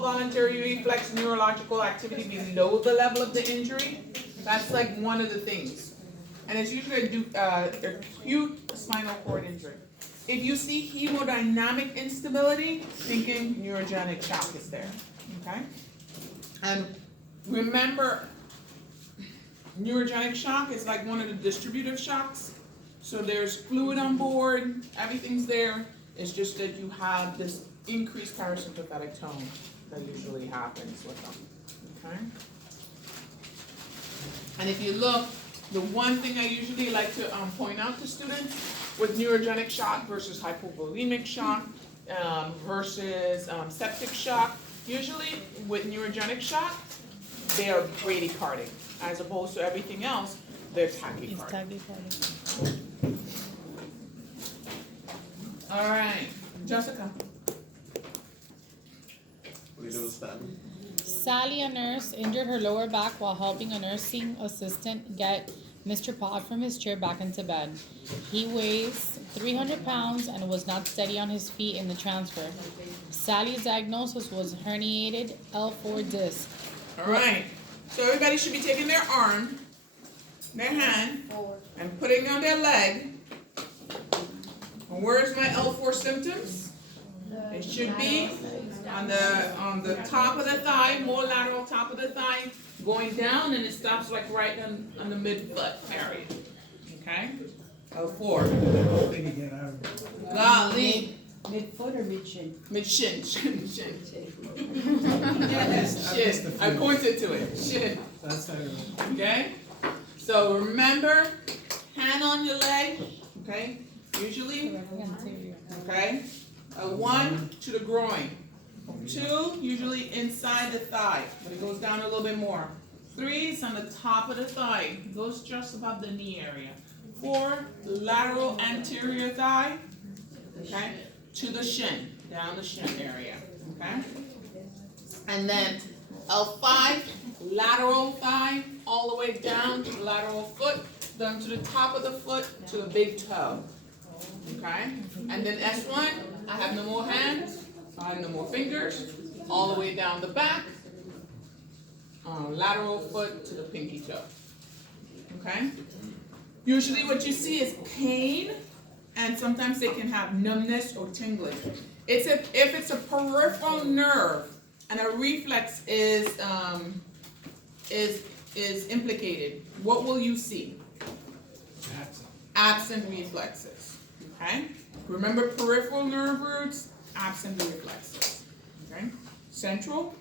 default voluntary reflex neurological activity below the level of the injury, that's like one of the things. And it's usually acute spinal cord injury. If you see hemodynamic instability, thinking neurogenic shock is there, okay? And remember, neurogenic shock is like one of the distributive shocks. So there's fluid on board, everything's there. It's just that you have this increased parasympathetic tone that usually happens with them, okay? And if you look, the one thing I usually like to point out to students with neurogenic shock versus hypovolemic shock versus septic shock, usually with neurogenic shock, they are bradycardic, as opposed to everything else, they're tachycardic. All right, Jessica. Sally, a nurse, injured her lower back while helping a nursing assistant get Mr. Pod from his chair back into bed. He weighs 300 pounds and was not steady on his feet in the transfer. Sally's diagnosis was herniated L4 disc. All right, so everybody should be taking their arm, their hand, and putting it on their leg. And where's my L4 symptoms? It should be on the top of the thigh, more lateral top of the thigh, going down, and it stops like right on the mid-foot area. Okay? L4. Golly. Mid-foot or mid-shin? Mid-shin. Shin. Shin. I pointed to it. Shin. Okay? So remember, hand on your leg. Okay? Usually. Okay? 1 to the groin. 2, usually inside the thigh, but it goes down a little bit more. 3 is on the top of the thigh, it goes just above the knee area. 4, lateral anterior thigh, okay, to the shin, down the shin area, okay? And then L5, lateral thigh, all the way down to the lateral foot, down to the top of the foot, to the big toe, okay? And then S1, I have no more hands, I have no more fingers, all the way down the back, lateral foot to the pinky toe, okay? Usually what you see is pain, and sometimes they can have numbness or tingling. If it's a peripheral nerve and a reflex is implicated, what will you see? Absent reflexes, okay? Remember peripheral nerve roots, absent reflexes, okay? Central,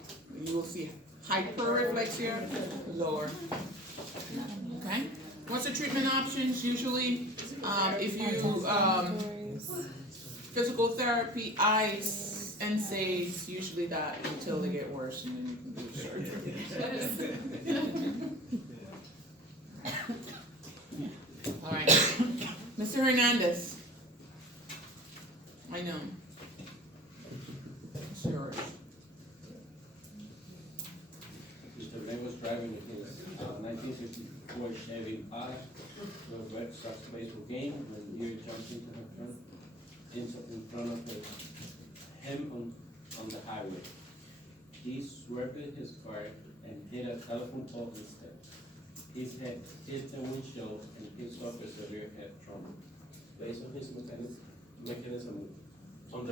you will see hyperreflexia, lower, okay? What's the treatment options? Usually, if you, physical therapy, ice, NSAIDs, usually that until they get worse and then you can do surgery. All right, Mr. Hernandez. I know. It's yours. Mr. Ray was driving his 1964 Chevy Patho to a Red Sox baseball game when Neuro jumped into her front, in front of him on the highway. He swerved his car and hit a telephone pole instead. His head hit the windshield and he suffered severe head trauma. Based on his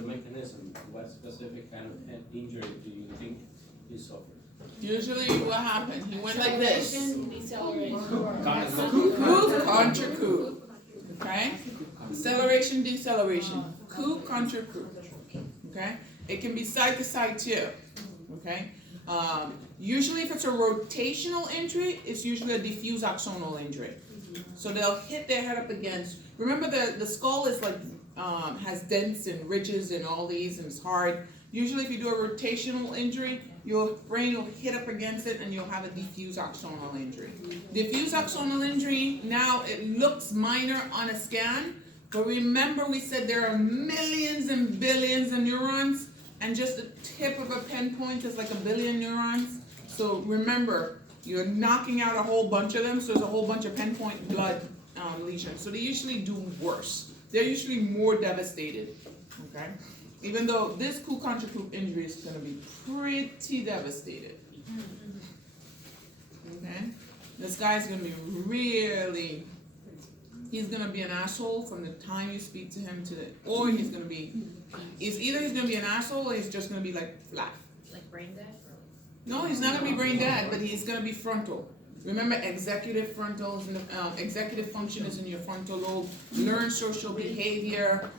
mechanism, what specific kind of head injury do you think he suffered? Usually what happened, he went like this. Deceleration. Coup, contra coup. Okay? Acceleration, deceleration. Coup, contra coup. Okay? It can be side to side too. Okay? Usually if it's a rotational injury, it's usually a diffuse axonal injury. So they'll hit their head up against, remember the skull is like, has dents and ridges and all these, and it's hard. Usually if you do a rotational injury, your brain will hit up against it and you'll have a diffuse axonal injury. Diffuse axonal injury, now it looks minor on a scan, but remember we said there are millions and billions of neurons, and just the tip of a pinpoint is like a billion neurons. So remember, you're knocking out a whole bunch of them, so there's a whole bunch of pinpoint blood lesions. So they usually do worse. They're usually more devastated, okay? Even though this coup contra coup injury is gonna be pretty devastated. Okay? This guy's gonna be really, he's gonna be an asshole from the time you speak to him to the, or he's gonna be, it's either he's gonna be an asshole or he's just gonna be like flat. Like brain dead? No, he's not gonna be brain dead, but he's gonna be frontal. Remember, executive frontals, and executive function is in your frontal lobe. Learn social behavior,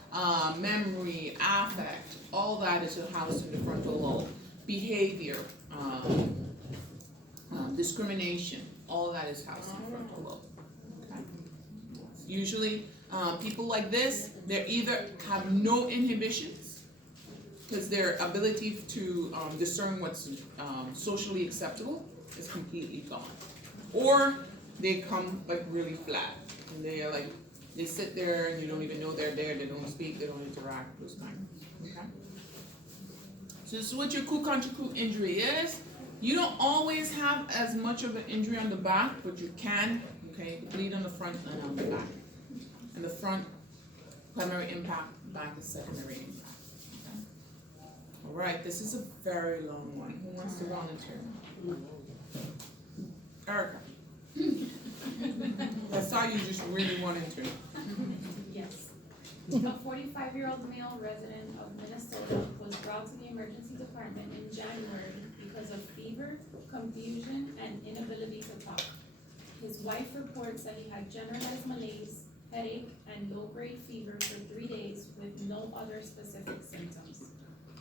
memory, affect, all that is housed in the frontal lobe. Behavior, discrimination, all that is housed in the frontal lobe. Okay? Usually, people like this, they either have no inhibitions, because their ability to discern what's socially acceptable is completely gone. Or they come like really flat, and they are like, they sit there and you don't even know they're there, they don't speak, they don't interact, those kind. Okay? So this is what your coup contra coup injury is. You don't always have as much of an injury on the back, but you can, okay, bleed on the front and on the back. And the front, primary impact, back is secondary impact. Okay? All right, this is a very long one. Who wants to volunteer? Erica. I saw you just really wanted to. Yes. A 45-year-old male resident of Minnesota was brought to the emergency department in January because of fever, confusion, and inability to talk. His wife reports that he had generalized malaise, headache, and low-grade fever for 3 days with no other specific symptoms.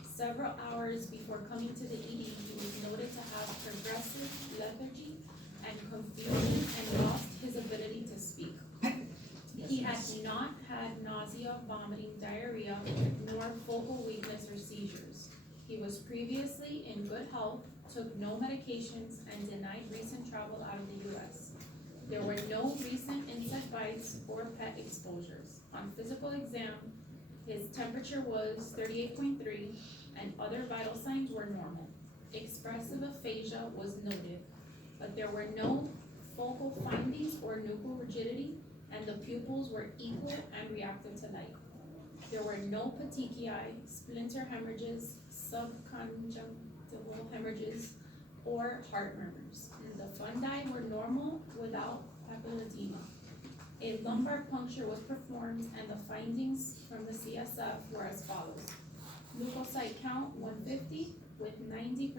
Several hours before coming to the ED, he was noted to have progressive lethargy and confusion and lost his ability to speak. He had not had nausea, vomiting, diarrhea, nor focal weakness or seizures. He was previously in good health, took no medications, and denied recent travel out of the U.S. There were no recent insect bites or pet exposures. On physical exam, his temperature was 38.3, and other vital signs were normal. Expressive aphasia was noted, but there were no focal findings or nuchal rigidity, and the pupils were equal and reactive to light. There were no petechiae, splinter hemorrhages, subconjunctival hemorrhages, or heart murmurs. And the fundi were normal without papilledema. A lumbar puncture was performed, and the findings from the CSF were as follows. Leukocyte count 150 with 90%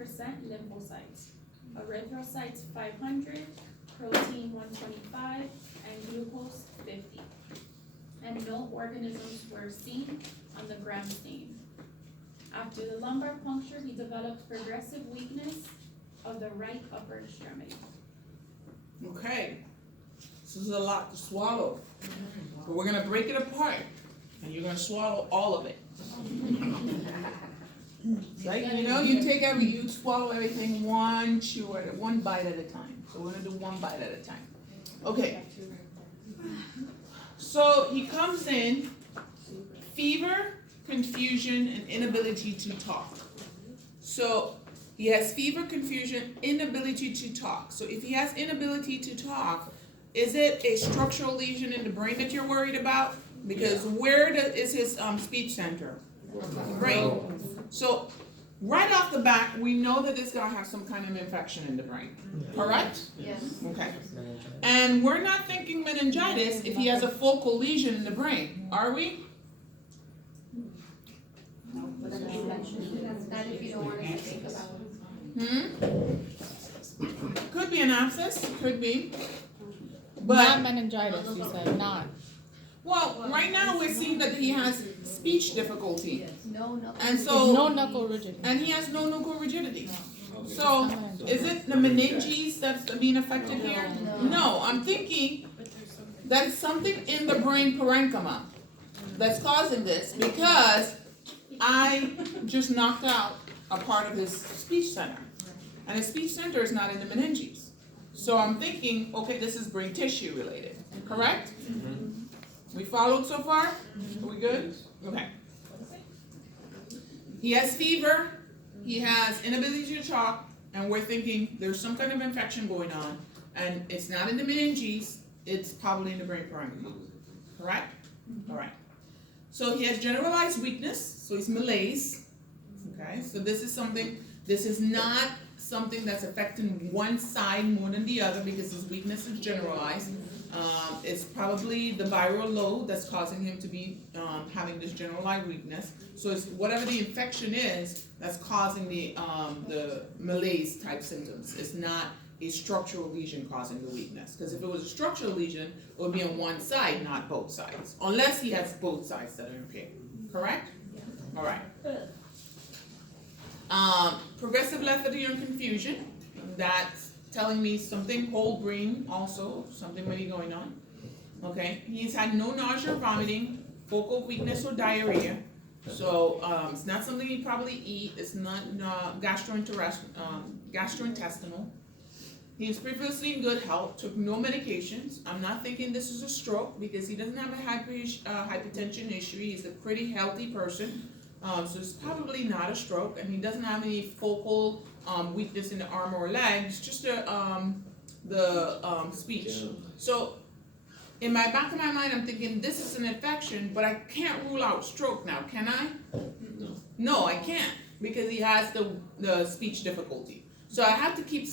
lymphocytes. Erythrocytes 500, protein 125, and glucose 50. And no organisms were seen on the gram stain. After the lumbar puncture, he developed progressive weakness of the right upper extremity. Okay, this is a lot to swallow, but we're gonna break it apart, and you're gonna swallow all of it. Like, you know, you swallow everything one chew at one bite at a time. So we're gonna do one bite at a time. Okay. So he comes in, fever, confusion, and inability to talk. So he has fever, confusion, inability to talk. So if he has inability to talk, is it a structural lesion in the brain that you're worried about? Because where is his speech center? Brain. So right off the bat, we know that this guy has some kind of infection in the brain. Correct? Yes. Okay. And we're not thinking meningitis if he has a focal lesion in the brain, are we? Not if you don't want to think about it. Could be an abscess, could be. Not But, meningitis, you said, not. well, right now we're seeing that he has speech difficulty. No, no. And No so, knuckle rigidity. and he has no nuchal rigidity. So, is it the meninges that's being affected here? No, I'm thinking that it's something in the brain parenchyma that's causing this, because I just knocked out a part of his speech center. And his speech center is not in the meninges. So I'm thinking, okay, this is brain tissue related, correct? We followed so far? Are we good? Okay. He has fever, he has inability to talk, and we're thinking there's some kind of infection going on, and it's not in the meninges, it's probably in the brain parenchyma. Correct? All right. So he has generalized weakness, so he's malaise. Okay, so this is not something that's affecting one side more than the other because his weakness is generalized. It's probably the viral load that's causing him to be having this generalized weakness. So it's whatever the infection is that's causing the malaise type symptoms. It's not a structural lesion causing the weakness. Because if it was a structural lesion, it would be on one side, not both sides. Unless he has both sides that are impaired. Correct? All right. Progressive lethargy and confusion. That's telling me something whole brain also, something may be going on. Okay, he's had no nausea or vomiting, focal weakness or diarrhea. So it's not something he probably eat. It's not gastrointestinal. He was previously in good health, took no medications. I'm not thinking this is a stroke because he doesn't have a hypertension issue. He's a pretty healthy person. So it's probably not a stroke, and he doesn't have any focal weakness in the arm or legs, just the speech. So in my back of my mind, I'm thinking this is an infection, but I can't rule out stroke now, can I? No, I can't, because he has the speech difficulty. So I have to keep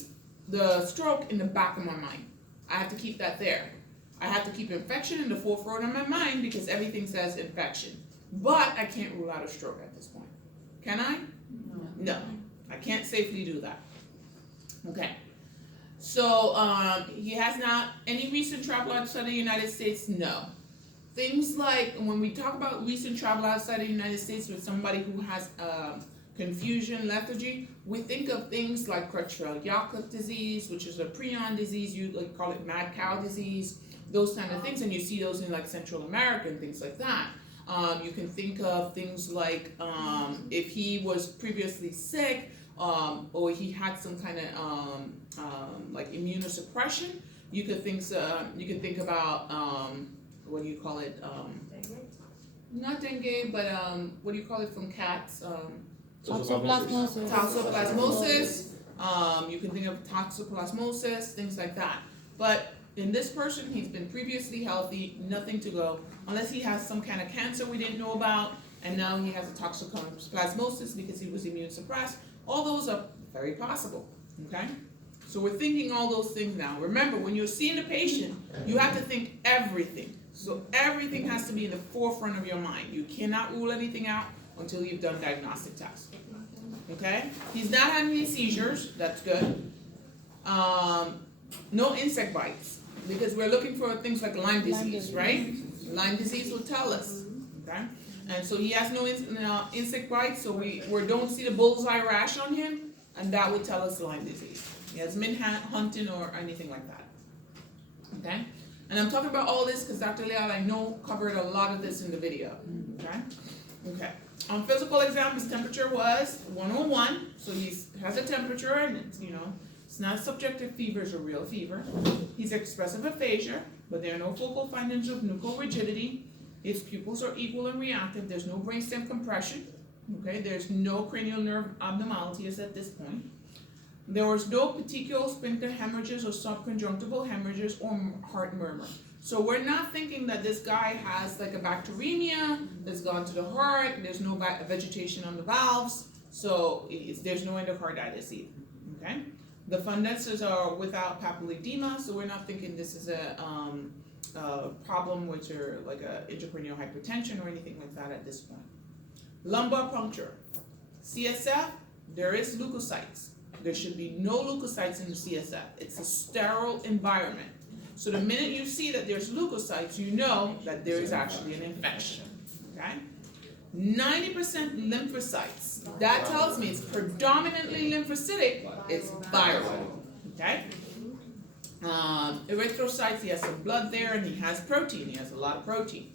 the stroke in the back of my mind. I have to keep that there. I have to keep infection in the forefront of my mind because everything says infection. But I can't rule out a stroke at this point. Can I? No. I can't safely do that. Okay. So he has not any recent travel outside the United States? No. Things like when we talk about recent travel outside the United States with somebody who has confusion, lethargy, we think of things like Creutzfeldt-Jakob disease, which is a prion disease. You like call it mad cow disease, those kind of things, and you see those in like Central America and things like that. You can think of things like if he was previously sick or he had some kind of like immunosuppression. You could think about what do you call it? Not dengue, but what do you call it from cats? Toxoplasmosis. Toxoplasmosis. You can think of toxoplasmosis, things like that. But in this person, he's been previously healthy, nothing to go, unless he has some kind of cancer we didn't know about, and now he has a toxoplasmosis because he was immune suppressed. All those are very possible, okay? So we're thinking all those things now. Remember, when you're seeing a patient, you have to think everything. So everything has to be in the forefront of your mind. You cannot rule anything out until you've done diagnostic tests, okay? He's not having any seizures, that's good. No insect bites, because we're looking for things like Lyme disease, right? Lyme disease will tell us, okay? And so he has no insect bites, so we don't see the bullseye rash on him, and that would tell us Lyme disease. He hasn't been hunting or anything like that, okay? And I'm talking about all this because Dr. Leal, I know, covered a lot of this in the video, okay? Okay. On physical exam, his temperature was 101, so he has a temperature, and it's not subjective fever, it's a real fever. He's expressive aphasia, but there are no focal findings of nuchal rigidity. His pupils are equal and reactive. There's no brainstem compression. Okay, there's no cranial nerve abnormalities at this point. There was no petechial sphincter hemorrhages or subconjunctival hemorrhages or heart murmur. So we're not thinking that this guy has like a bacteremia that's gone to the heart. There's no vegetation on the valves, so there's no endocarditis either. Okay. The fundensors are without papilledema, so we're not thinking this is a problem which are like a intracranial hypertension or anything like that at this point. Lumbar puncture. CSF, there is leukocytes. There should be no leukocytes in the CSF. It's a sterile environment. So the minute you see that there's leukocytes, you know that there is actually an infection, okay? 90% lymphocytes. That tells me it's predominantly lymphocytic, it's viral, okay? Erythrocytes, he has some blood there and he has protein, he has a lot of protein.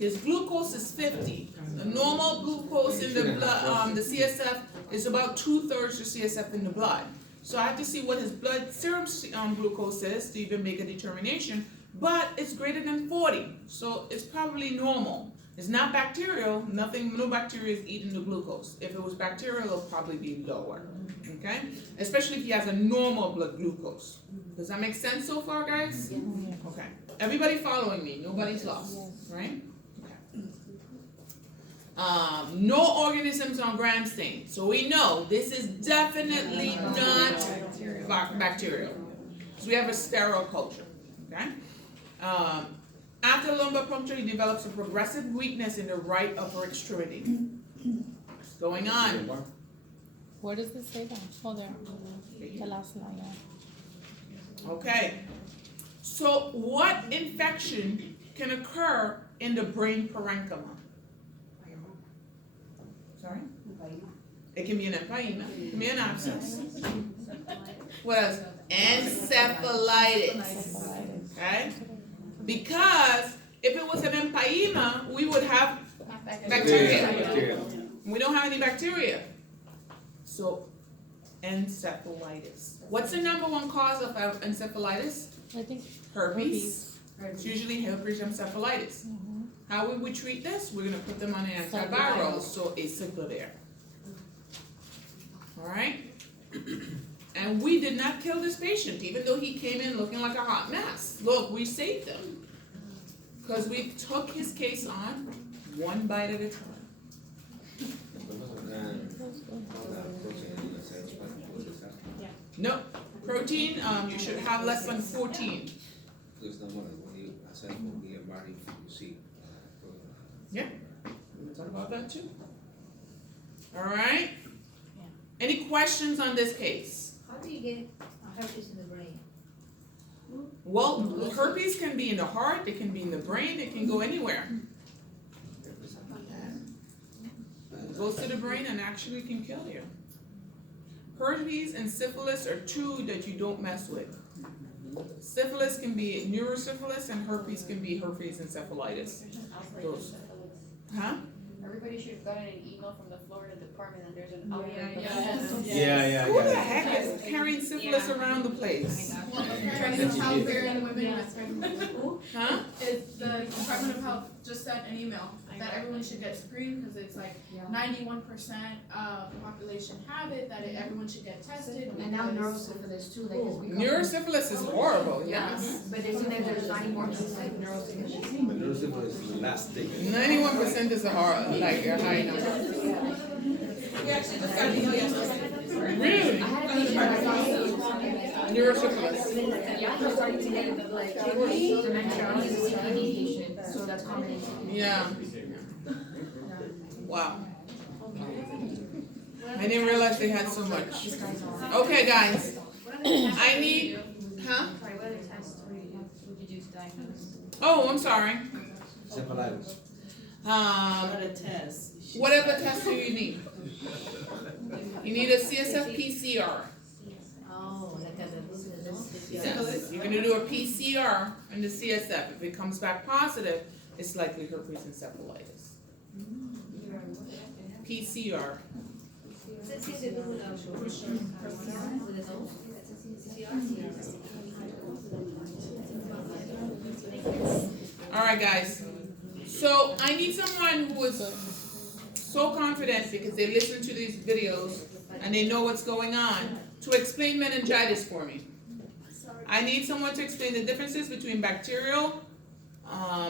His glucose is 50. The normal glucose in the blood, the CSF is about 2/3 the CSF in the blood. So I have to see what his blood serum glucose is to even make a determination, but it's greater than 40, so it's probably normal. It's not bacterial, no bacteria is eating the glucose. If it was bacterial, it'll probably be lower, okay? Especially if he has a normal blood glucose. Does that make sense so far, guys? Yes. Okay. Everybody following me, nobody's lost, right? Okay. No organisms on gram stain. So we know this is definitely not bacterial. So we have a sterile culture, okay? After lumbar puncture, he develops a progressive weakness in the right upper extremity. What's going on? Where does this say that? Oh, there. The last line. Yeah. Okay. So what infection can occur in the brain parenchyma? Sorry? It can be an empyema. It can be an abscess. What else? Encephalitis. Okay? Because if it was an empyema, we would have bacteria. We don't have any bacteria. So, encephalitis. What's the number one cause of encephalitis? I think Herpes. It's usually herpes encephalitis. How would we treat this? We're going to put them on an antiviral, so acyclovir. All right? And we did not kill this patient, even though he came in looking like a hot mess. Look, we saved him. Because we took his case on one bite at a time. No, protein, you should have less than 14. Yeah, we'll talk about that too. All right? Any questions on this case? How do you get herpes in the brain? Well, herpes can be in the heart, it can be in the brain, it can go anywhere. It goes to the brain and actually can kill you. Herpes and syphilis are two that you don't mess with. Syphilis can be neurosyphilis and herpes can be herpes encephalitis. Those. Huh? Everybody should have gotten an email from the Florida Department and there's an outbreak. Who the heck is carrying syphilis around the place? Department of Health here in Women West Huh? It's the Department of Health just sent an email that everyone should get screened because it's like 91% of the population have it, that everyone should get tested. And now neurosyphilis too, like it's become. Neurosyphilis is horrible, yes. But they say that there's 91% neurosyphilis. But neurosyphilis is the last thing. 91% is a high number. We actually just got an email yesterday. Really? I had a patient that got Neurosyphilis. yeah, he's starting to get like dementia. He's a CPD patient, so that's common. Yeah. Wow. I didn't realize they had so much. Okay, guys. I need, huh? Sorry, what other tests would you do to diagnose? Oh, I'm sorry. Encephalitis. Whatever test do you need? You need a CSF PCR. Oh, Yes. You're gonna do a PCR and the CSF. If it comes back positive, it's likely herpes encephalitis. PCR. All right, guys. So I need someone who is so confident because they listen to these videos and they know what's going on to explain meningitis for me. I need someone to explain the differences between bacterial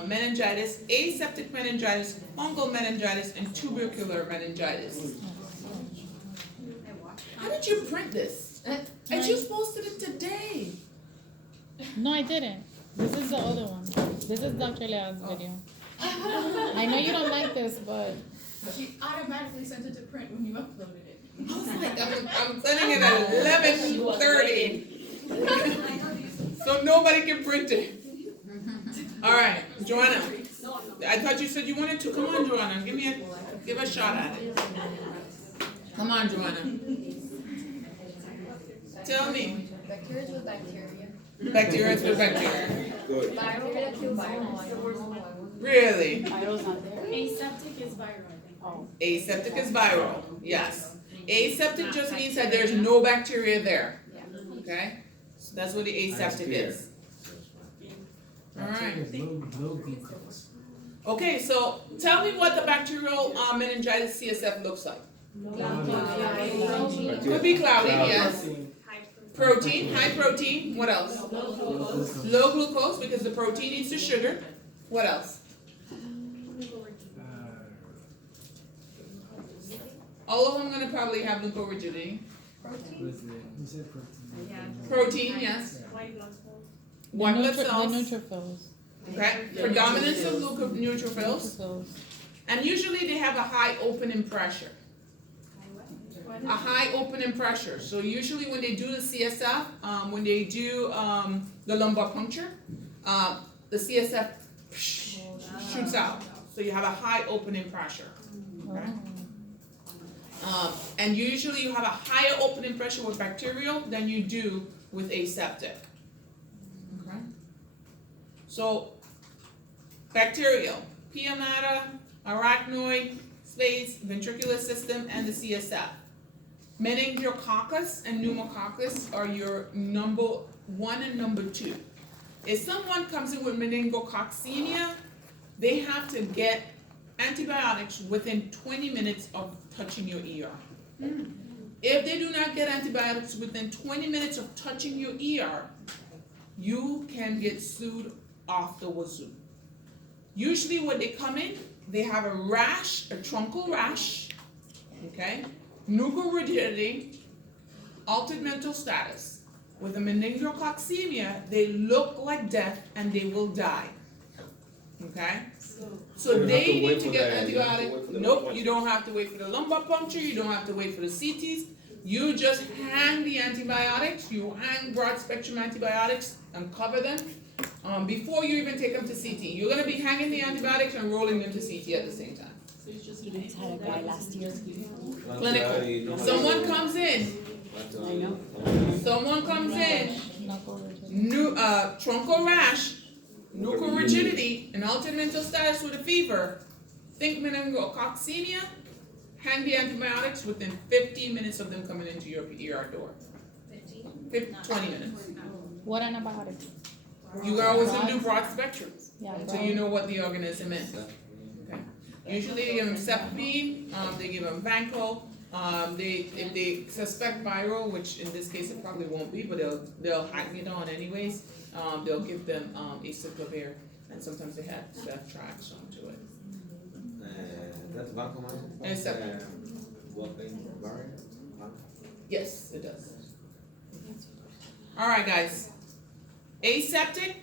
meningitis, aseptic meningitis, fungal meningitis, and tubercular meningitis. How did you print this? I just posted it today. No, I didn't. This is the other one. This is Dr. Lea's video. I know you don't like this, but She automatically sent it to print when you uploaded it. I was like, I'm sending it at 11:30. So nobody can print it. All right, Joanna. I thought you said you wanted to. Come on, Joanna. Give a shot at it. Come on, Joanna. Tell me. Bacteria is with bacteria. Bacteria is with bacteria. Good. Bacteria kill viral. Really? Aseptic is viral, I think. Aseptic is viral. Yes. Aseptic just means that there's no bacteria there. Okay? So that's what the aseptic is. All right. Okay, so tell me what the bacterial meningitis CSF looks like. Could be cloudy, yes. Protein, high protein. What else? Low glucose because the protein needs the sugar. What else? All of them gonna probably have leukorigidity. Protein, yes. White blood cells. White blood The cells, neutrophils. okay, predominance of neutrophils, Neutrophils. and usually they have a high opening pressure. A high opening pressure, so usually when they do the CSF, when they do, the lumbar puncture, the CSF shoots out, so you have a high opening pressure, okay? And usually you have a higher opening pressure with bacterial than you do with aseptic. Okay? So, bacterial, pia mater, arachnoid, space, ventricular system, and the CSF. Meningococcus and pneumococcus are your number 1 and number 2. If someone comes in with meningococcemia, they have to get antibiotics within 20 minutes of touching your ER. If they do not get antibiotics within 20 minutes of touching your ER, you can get sued off the wazoo. Usually when they come in, they have a rash, a truncal rash, okay? Mucorigidity, altered mental status. With a meningococcemia, they look like death and they will die. Okay? So You don't have they to need wait to for get that, you don't have to wait antibiotics. for the Nope, lumbar you don't have to wait for the lumbar puncture, you don't have to wait for the CTs. You just hang the antibiotics, you hang broad spectrum antibiotics and cover them before you even take them to CT. You're gonna be hanging the antibiotics and rolling them to CT at the same time. Even had a guy last year. Clinical. Someone comes in, Knuckle rigidity. truncal rash, mucorigidity, and altered mental status with a fever. Think meningococcemia, hang the antibiotics within 15 minutes of them coming into your ER door. 20 minutes. What antibiotics? You are always gonna do broad spectrum, Yeah, so you know what the organism is. Okay. Usually they give them cefepime, they give them Vanco, if they suspect viral, which in this case it probably won't be, but they'll hack it on anyways, they'll give them acyclovir, and sometimes they have ceftrax onto it. That's vacuum. Aseptic. Walking barrier. Yes, it does. Alright guys, aseptic,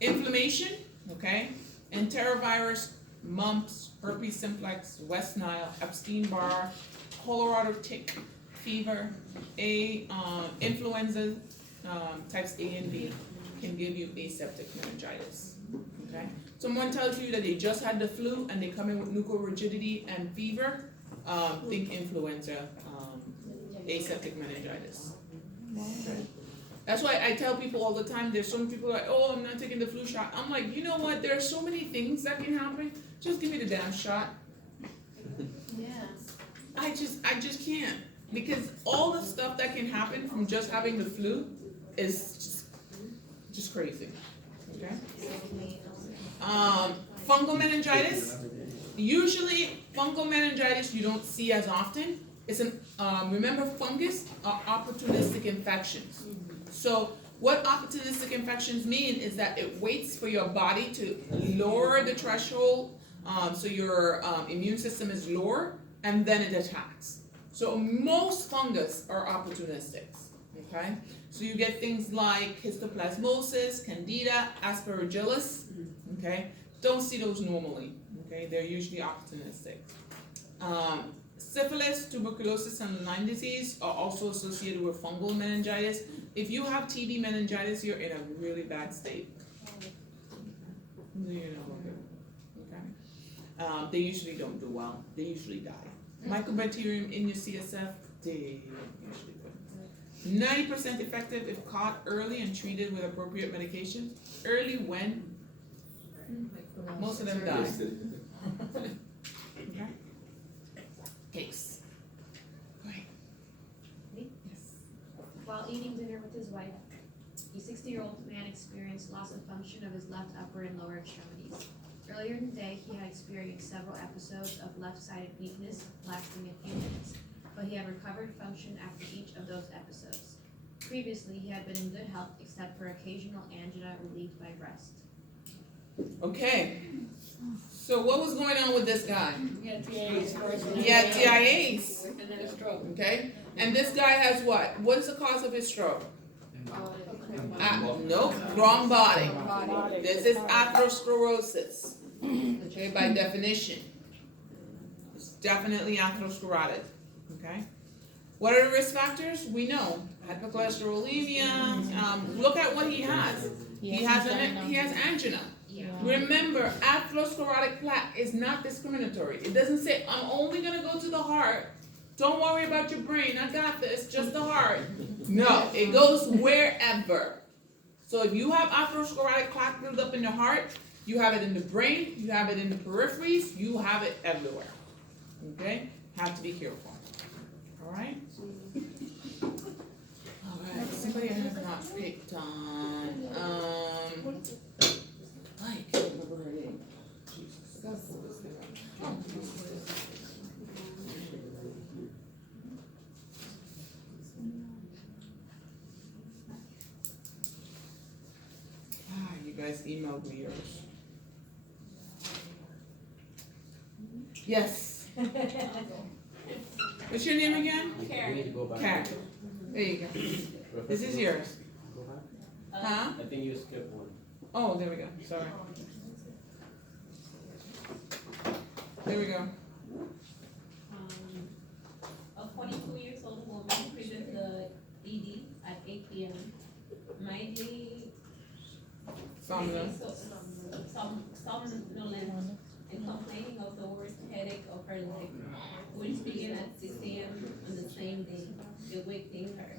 inflammation, okay, enterovirus, mumps, herpes simplex, West Nile, Epstein-Barr, Colorado tick, fever, influenza types A and B can give you aseptic meningitis. Okay? Someone tells you that they just had the flu and they come in with mucorigidity and fever, think influenza, aseptic meningitis. Okay? That's why I tell people all the time, there's some people like, oh, I'm not taking the flu shot. I'm like, you know what, there are so many things that can happen, just give me the damn shot. Yeah. I just can't, because all the stuff that can happen from just having the flu is just crazy, okay? Fungal meningitis, usually fungal meningitis you don't see as often. It's remember fungus are opportunistic infections. So what opportunistic infections mean is that it waits for your body to lower the threshold, so your immune system is lower, and then it attacks. So most fungus are opportunistic, okay? So you get things like histoplasmosis, candida, aspergillus, okay? Don't see those normally, okay? They're usually opportunistic. Syphilis, tuberculosis, and Lyme disease are also associated with fungal meningitis. If you have TB meningitis, you're in a really bad state. You know, okay? They usually don't do well. They usually die. Mycobacterium in your CSF, they usually quit. 90% effective if caught early and treated with appropriate medication. Early when? Most of them die. Okay? Case. Go ahead. Yes. While eating dinner with his wife, a 60-year-old man experienced loss of function of his left upper and lower extremities. Earlier in the day, he had experienced several episodes of left-sided weakness lasting a few minutes, but he had recovered function after each of those episodes. Previously, he had been in good health except for occasional angina relieved by rest. Okay. So what was going on with this guy? He had TIAs first. He had TIAs. And then a stroke. Okay. And this guy has what? What is the cause of his stroke? Nope, wrong body. This is atherosclerosis. Okay, by definition. It's definitely atherosclerotic. Okay. What are the risk factors? We know hypercholesterolemia. Look at what he has. He has angina. Yeah. Remember, atherosclerotic plaque is not discriminatory. It doesn't say I'm only gonna go to the heart. Don't worry about your brain. I got this. Just the heart. No, it goes wherever. So if you have atherosclerotic plaque built up in the heart, you have it in the brain, you have it in the peripheries, you have it everywhere. Okay? Have to be careful. All right? All right. Somebody has not picked on. I can't remember her name. Jesus. Oh. You guys emailed me yours. Yes. What's your name again? Karen. There you go. This is yours. Huh? I think you skipped one. Oh, there we go. Sorry. There we go. A 42-year-old woman presented the ED at 8 p.m. Mildly Somnolent. somnolent and complaining of the worst headache of her life, which began at 6 a.m. on the same day, awakening her.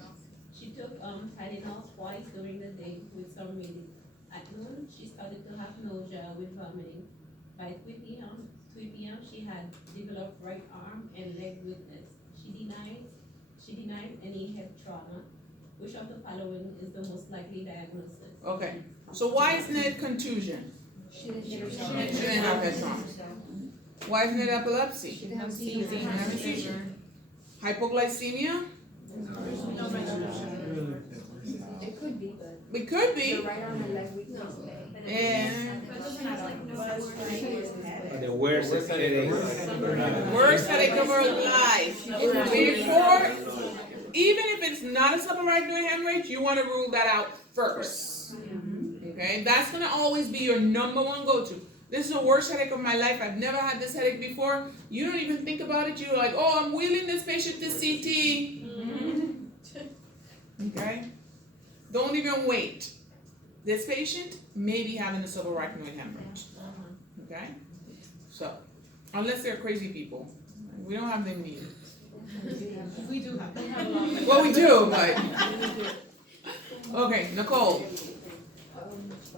She took Tylenol twice during the day with some relief. At noon, she started to have nausea with vomiting. By 3 p.m., she had developed right arm and leg weakness. She denied any head trauma. Which of the following is the most likely diagnosis? Okay. So why isn't it contusion? She didn't have head trauma. Why isn't it epilepsy? She didn't have She didn't have a seizure. Hypoglycemia? It could be, but It could the be. right arm and leg weakness. And The worst headache. worst headache of our life. Before, even if it's not a subarachnoid hemorrhage, you want to rule that out first. Okay, that's gonna always be your number one go-to. This is the worst headache of my life. I've never had this headache before. You don't even think about it. You're like, oh, I'm wheeling this patient to CT. Okay, don't even wait. This patient may be having a subarachnoid hemorrhage. Okay, so unless they're crazy people, we don't have them needed. We do have. Well, we do, but okay, Nicole.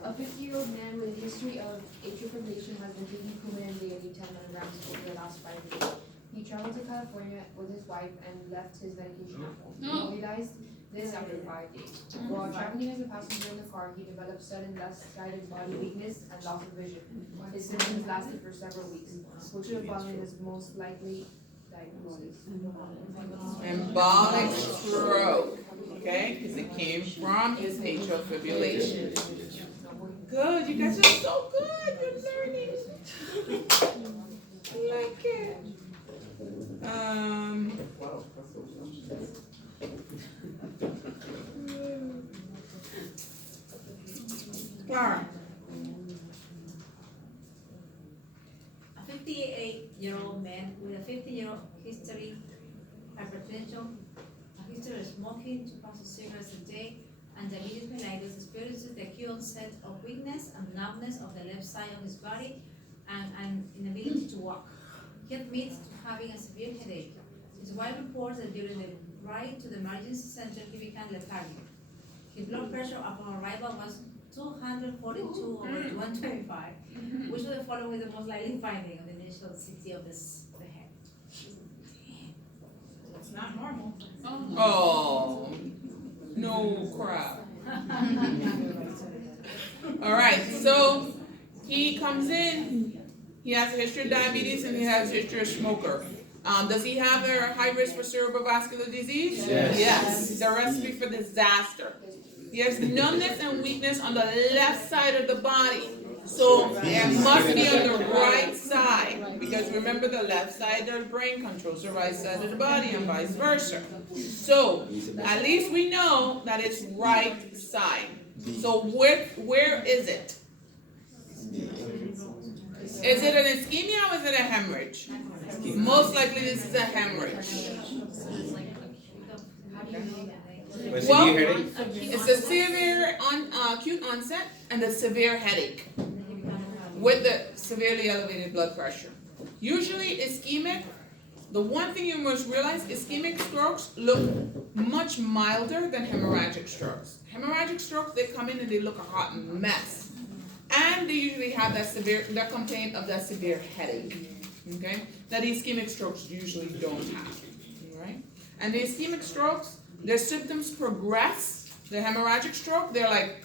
A 50-year-old man with a history of atrial fibrillation has been taking Coumadin daily 10 milligrams over the last 5 days. He traveled to California with his wife and left his medication at home. He realized this after 5 days. While traveling as a passenger in the car, he developed sudden left-sided body weakness and loss of vision. His symptoms lasted for several weeks. Which of the following is most likely diagnosis? Embolic stroke, okay? Because it came from his atrial fibrillation. Good, you guys are so good. You're learning. I like it. Clara. A 58-year-old man with a 50-year history, hypertension, a history of smoking 2 cigarettes a day, and diabetes mellitus experiences the acute onset of weakness and numbness of the left side of his body and inability to walk. He admits to having a severe headache. His wife reports that during the ride to the emergency center he became lethargic. His blood pressure upon arrival was 242 over 125, which of the following is the most likely finding of the initial CT of the head? It's not normal. Oh, no crap. All right, so he comes in, he has a history of diabetes and he has a history of smoker. Does he have a high risk for cerebrovascular disease? Yes. Yes, it's a recipe for disaster. He has numbness and weakness on the left side of the body. So it must be on the right side, because remember the left side of the brain controls the right side of the body and vice versa. So at least we know that it's right side. So where is it? Is it an ischemia or is it a hemorrhage? Most likely this is a hemorrhage. Was Well, severe headache? it's a severe acute onset and a severe headache with the severely elevated blood pressure. Usually ischemic, the one thing you must realize, ischemic strokes look much milder than hemorrhagic strokes. Hemorrhagic strokes, they come in and they look a hot mess. And they usually have that complaint of that severe headache, okay? That ischemic strokes usually don't have, right? And the ischemic strokes, their symptoms progress. The hemorrhagic stroke, they're like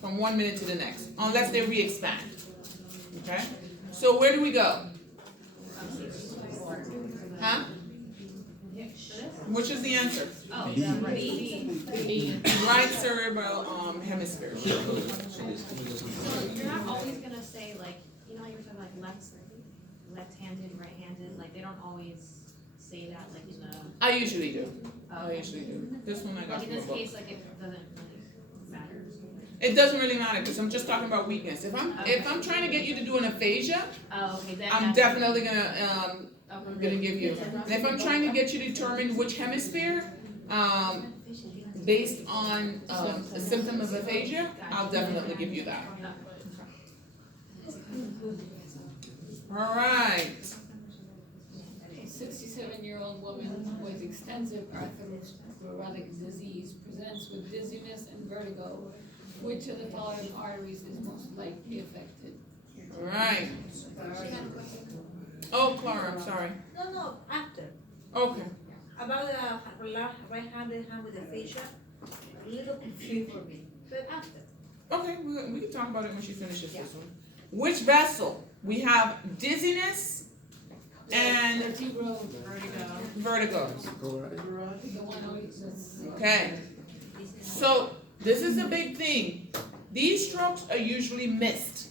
from 1 minute to the next, unless they re-expand, okay? So where do we go? Huh? Which is the answer? Oh, B. Right cerebral hemisphere. So you're not always gonna say like, you know, how you're talking like left-handed, right-handed, like they don't always say that like in the. I usually do. Oh, I usually do. This one I got like in from a this book. case, like it doesn't really matter. It doesn't really matter because I'm just talking about weakness. If I'm trying to get you to do an aphasia, Oh, okay, then I'm that's- definitely gonna Okay. give you. And if I'm trying to get you to determine which hemisphere, based on a symptom of aphasia, I'll definitely give you that. All right. A 67-year-old woman with extensive atherosclerotic disease presents with dizziness and vertigo. Which of the following arteries is most likely affected? All right. Oh, Clara, I'm sorry. No, after. Okay. About the right-handed hand with the fascia, a little confused for me, but after. Okay, we can talk about it when she finishes this one. Which vessel? We have dizziness and vertigo. Okay. So this is a big thing. These strokes are usually missed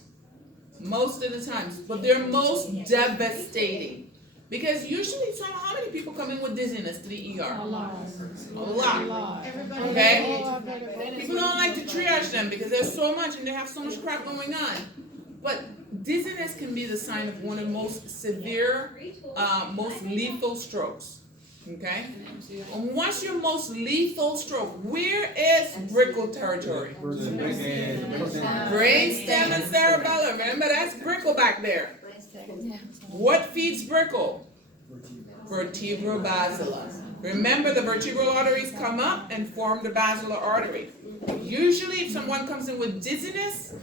most of the times, but they're most devastating. Because usually, so how many people come in with dizziness to the ER? A lot. A lot. Okay? People don't like to triage them because there's so much and they have so much crap going on. But dizziness can be the sign of one of the most severe, most lethal strokes. Okay? And what's your most lethal stroke? Where is Brickle territory? Brainstem and cerebellum. Remember, that's Brickle back there. What feeds Brickle? Vertebrobasilar. Remember, the vertebral arteries come up and form the basilar artery. Usually, if someone comes in with dizziness,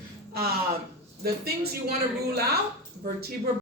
the things you want to rule out, vertebral